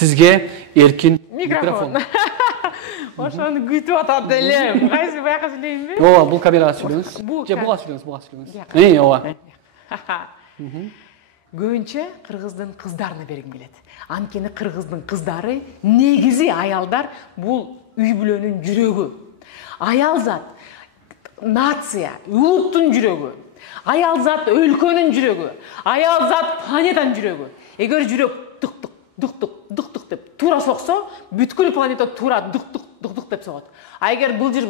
Sizge erkin Mikrofon. Ошону күтүп атат элем. Кайсы бияка сүйлөйүнбү? Ооба, бул камерага сүйлөңүз. Же буга сүйлөңүз. Ооба. Көбүнчө кыргыздын кыздарына бергим келет. Анткени кыргыздын кыздары негизи аялдар бул үй бүлөнүн жүрөгү. Аял зат нация, улуттун жүрөгү. Аял зат өлкөнүн жүрөгү. Аял зат планетанын жүрөгү. Эгер жүрөк дык деп туура соксо, бүткүл планета туура дык деп согот. А эгер былжыр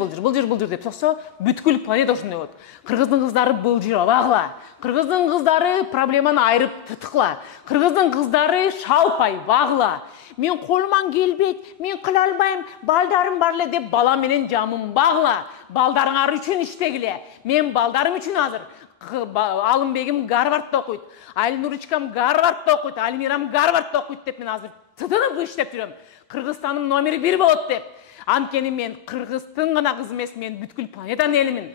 деп соксо, бүткүл планета ошондой болот. Кыргыздын кыздары былжырабагыла. Кыргыздын кыздары проблеманы айрып тытыкла. Кыргыздын кыздары шалпай багыла. Мен колуман келбейт, мен кыла албайм, балдарым бар эле деп бала менен жамын багыла. Балдарыңар үчүн иштегиле. Мен балдарым үчүн азыр. Алымбегим Гарвардда окуйт. Айлнуричкам Гарвардда окуйт. Альмирам Гарвардда окуйт деп мен азыр тытынып иштеп жүрөм. Кыргызстаным номер 1 болот деп. Анткени мен кыргыздын гана кызы эмес, мен бүткүл планетанын элимин.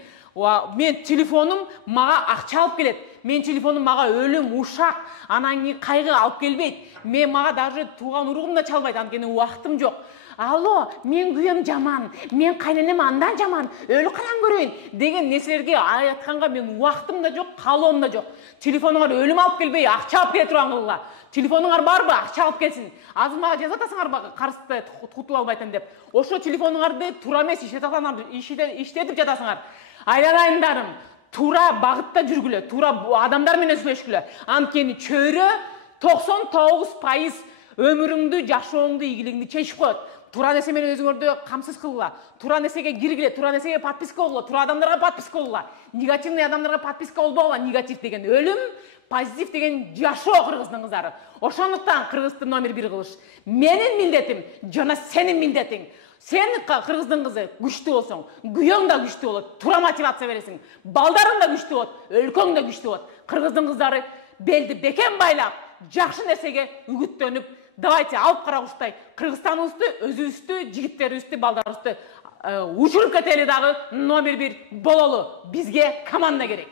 Мен телефонум мага акча алып келет. Мен телефонум мага өлүм, ушак, анан кайгы алып келбейт. Мен мага даже тууган уругум да чалбайт, анткени убактым жок. Алло, мен күйөм жаман, мен кайненем андан жаман, өлү калан көрөйүн деген нерселерге айтканга мен убактым да жок, каалоом да жок. Телефонуңар өлүм алып келбей, акча алып келе турган кылгыла. Телефонуңар барбы? Акча алып келсин. Азыр мага жазып атасыңарбы, карызды кутулуп албай атам деп. Ошо телефонуңарды туура эмес иштетип жатасыңар. Айланайындарым, туура багытта жүргүлө, туура адамдар менен сүйлөшкүлө. Анткени чөйрө 99% өмүрүңдү, жашооңду, ийгилигиңди чечип коет. Туура нерсе менен өзүңөрдү камсыз кылгыла. Туура нерсеге киргиле, туура нерсеге подписка болгула, туура адамдарга подписка болгула. Негативный адамдарга подписка болбогула. Негатив деген өлүм, позитив деген жашоо кыргыздын кыздары. Ошондуктан кыргызды номер 1 кылыш менин милдетим, жана сенин милдетиң. Сен кыргыздын кызы күчтүү болсоң, күйөөң да күчтүү болот, туура мотивация бересиң. Балдарың да күчтүү болот, өлкөң да күчтүү болот. Кыргыздын кыздары белди бекем байлап, жакшы нерсеге үгүттөнүп, давайте алып карагучтай Кыргызстаныбызды, өзүбүздү, жигиттерибизди, балдарыбызды учуруп кетели дагы номер 1 бололу. Бизге команда керек.